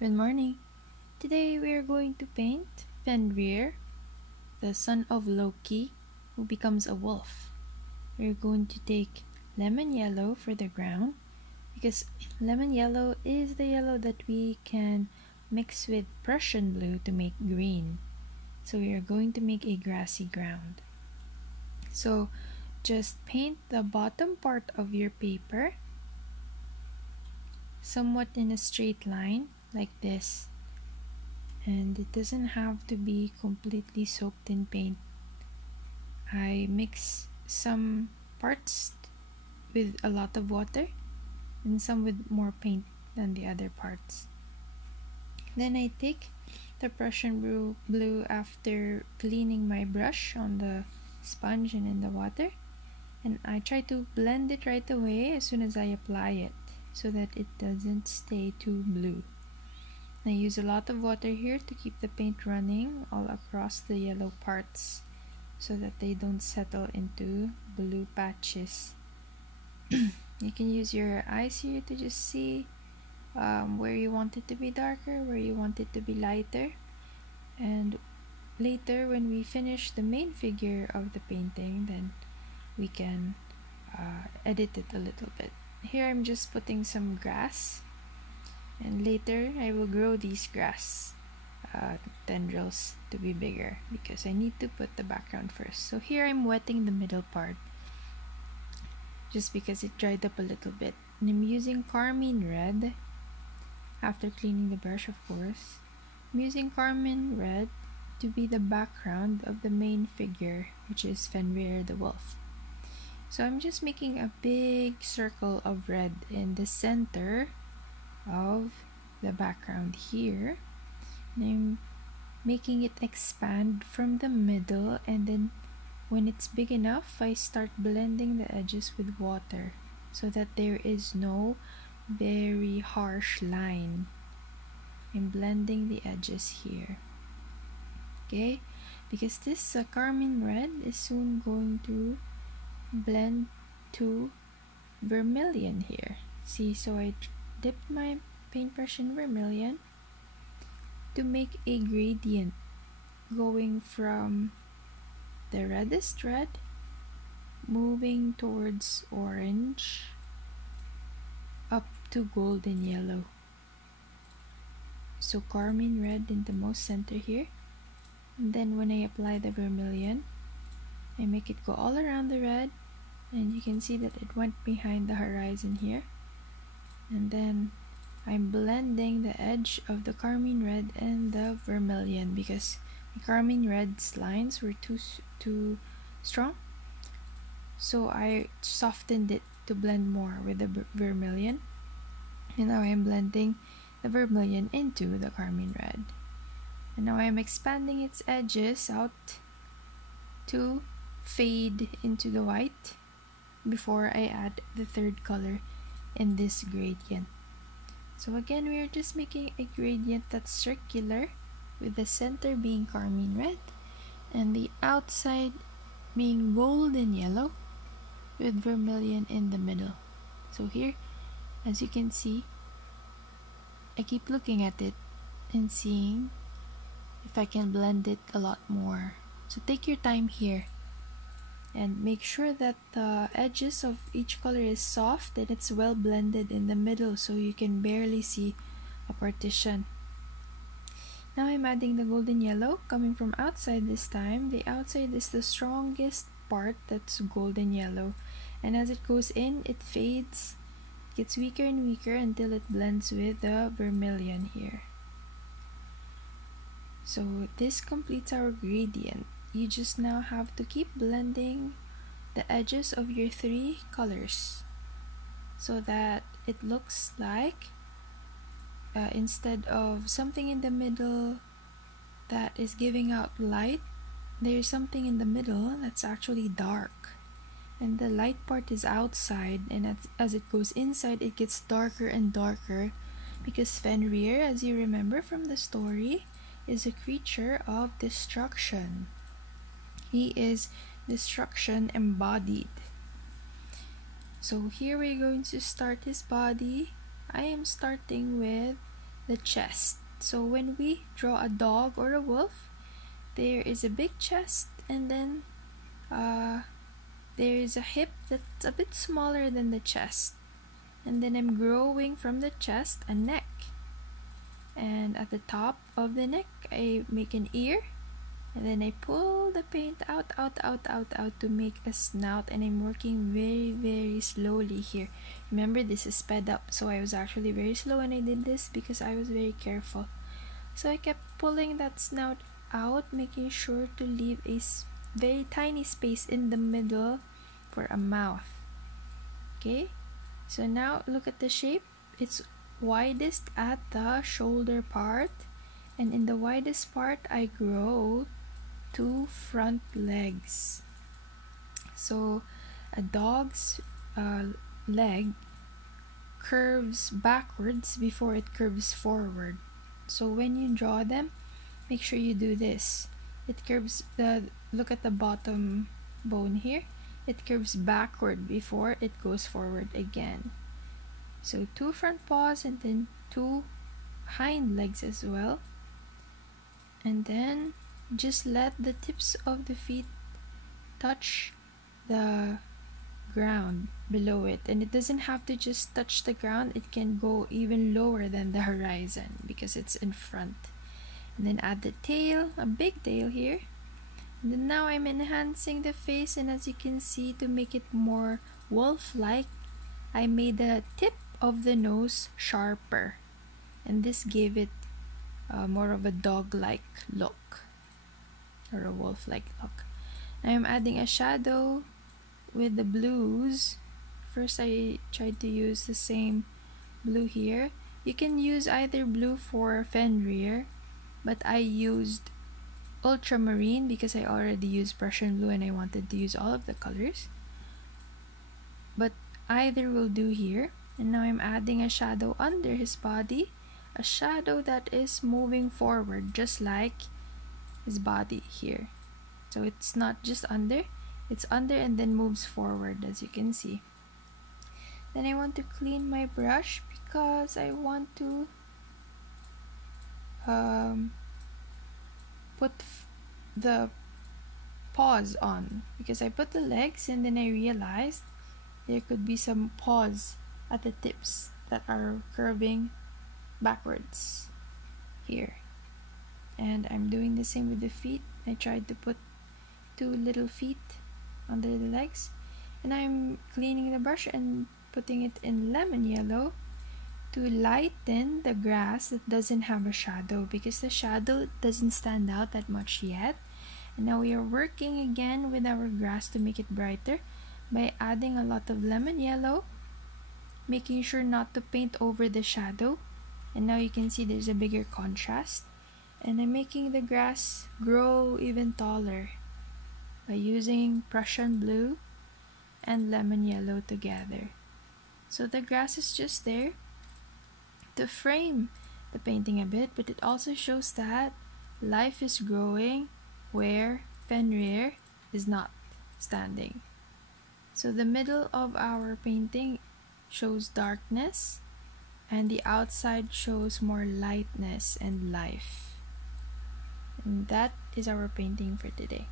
Good morning. Today we are going to paint Fenrir, the son of Loki, who becomes a wolf. We're going to take lemon yellow for the ground because lemon yellow is the yellow that we can mix with Prussian blue to make green. So we are going to make a grassy ground. So just paint the bottom part of your paper somewhat in a straight line like this. And it doesn't have to be completely soaked in paint. I mix some parts with a lot of water and some with more paint than the other parts. Then I take the Prussian blue after cleaning my brush on the sponge and in the water, and I try to blend it right away as soon as I apply it so that it doesn't stay too blue. I use a lot of water here to keep the paint running all across the yellow parts so that they don't settle into blue patches. You can use your eyes here to just see where you want it to be darker, where you want it to be lighter. And later when we finish the main figure of the painting, then we can edit it a little bit. Here I'm just putting some grass, and later I will grow these grass tendrils to be bigger because I need to put the background first. So here I'm wetting the middle part just because it dried up a little bit, and I'm using carmine red after cleaning the brush, of course. I'm using carmine red to be the background of the main figure, which is Fenrir the wolf. So I'm just making a big circle of red in the center of the background here, and I'm making it expand from the middle, and then when it's big enough I start blending the edges with water so that there is no very harsh line. I'm blending the edges here, okay, because this carmine red is soon going to blend to vermilion here. See, so I dipped my paintbrush in vermilion to make a gradient going from the reddest red moving towards orange up to golden yellow. So carmine red in the most center here, and then when I apply the vermilion I make it go all around the red, and you can see that it went behind the horizon here. And then I'm blending the edge of the carmine red and the vermilion because the carmine red's lines were too strong, so I softened it to blend more with the vermilion. And now I'm blending the vermilion into the carmine red, and now I'm expanding its edges out to fade into the white before I add the third color in this gradient. So again, we are just making a gradient that's circular with the center being carmine red and the outside being golden yellow with vermilion in the middle. So here, as you can see, I keep looking at it and seeing if I can blend it a lot more. So take your time here and make sure that the edges of each color is soft and it's well blended in the middle so you can barely see a partition. Now I'm adding the golden yellow coming from outside this time. The outside is the strongest part, that's golden yellow, and as it goes in it fades, gets weaker and weaker until it blends with the vermilion here. So this completes our gradient. You just now have to keep blending the edges of your three colors so that it looks like instead of something in the middle that is giving out light, there's something in the middle that's actually dark, and the light part is outside, and as it goes inside it gets darker and darker because Fenrir, as you remember from the story, is a creature of destruction. He is destruction embodied. So here we're going to start his body. I am starting with the chest. So when we draw a dog or a wolf, there is a big chest, and then there is a hip that's a bit smaller than the chest, and then I'm growing from the chest a neck, and at the top of the neck I make an ear, and then I pull the paint out to make a snout, and I'm working very slowly here. Remember, this is sped up, so I was actually very slow when I did this because I was very careful. So I kept pulling that snout out, making sure to leave a very tiny space in the middle for a mouth. Okay, so now look at the shape. It's widest at the shoulder part, and in the widest part I grow 2 front legs. So a dog's leg curves backwards before it curves forward. So when you draw them, make sure you do this. It curves, look at the bottom bone here. It curves backward before it goes forward again. So 2 front paws and then 2 hind legs as well. And then just let the tips of the feet touch the ground below it, and it doesn't have to just touch the ground, it can go even lower than the horizon because it's in front. And then add the tail, a big tail here. And then now I'm enhancing the face, and as you can see, to make it more wolf-like, I made the tip of the nose sharper, and this gave it more of a dog-like look or a wolf-like look. Now I'm adding a shadow with the blues. First I tried to use the same blue here. You can use either blue for Fenrir, but I used ultramarine because I already used Prussian blue and I wanted to use all of the colors. But either will do here. And now I'm adding a shadow under his body, a shadow that is moving forward just like his body here. So it's not just under, it's under and then moves forward, as you can see. Then I want to clean my brush because I want to put the paws on, because I put the legs and then I realized there could be some paws at the tips that are curving backwards here. And I'm doing the same with the feet. I tried to put 2 little feet under the legs, and I'm cleaning the brush and putting it in lemon yellow to lighten the grass that doesn't have a shadow, because the shadow doesn't stand out that much yet. And now we are working again with our grass to make it brighter by adding a lot of lemon yellow, making sure not to paint over the shadow. And now you can see there's a bigger contrast, and I'm making the grass grow even taller by using Prussian blue and lemon yellow together. So the grass is just there to frame the painting a bit, but it also shows that life is growing where Fenrir is not standing. So the middle of our painting shows darkness, and the outside shows more lightness and life. And that is our painting for today.